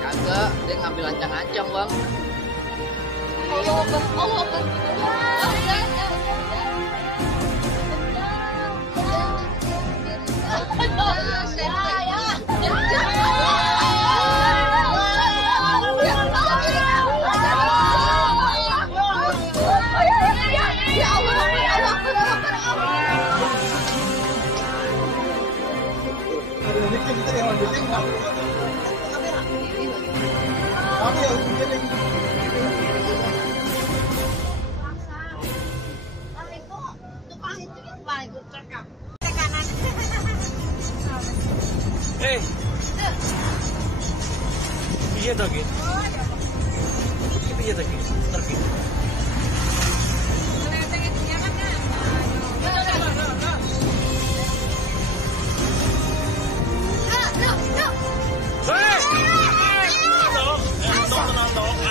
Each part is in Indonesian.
Kagak, dia ngambil ancang-ancang bang. Allah Akbar. Iya lagi. Iya lagi. Pergi.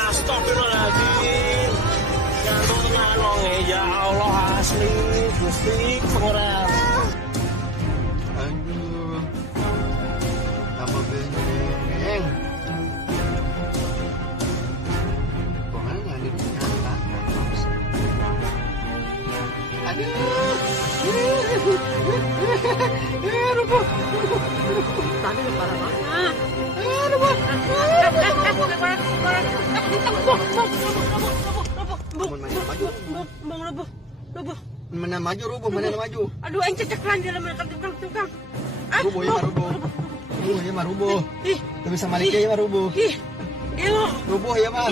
Astagfirullahaladzim. Jantung tenang dong ya Allah, asli Gusti Penguras. Aduh, tambah bening. Pokoknya ada di nyata. Aduh. Rubuh. Tadi parah banget. Rubuh. Mana maju rubuh, mana maju. Aduh, ente ceklan dalam tukang. Rubuh ya rubuh. Rubuh ya rubuh. Tuh bisa maliknya ya rubuh. Gelo. Rubuh ya mah.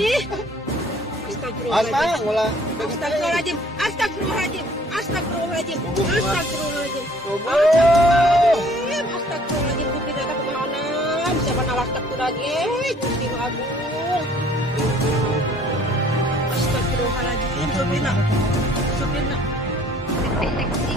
Astagfirullahaladzim. Ulah. Astagfirullahaladzim. Astagfirullahaladzim. Astagfirullahaladzim. Astagfirullahaladzim. Astagfirullahaladzim. Gusti datang kemana? Bisa mana astagfirullahaladzim. Gusti Agung. Astagfirullahaladzim. Supirna. Seksi.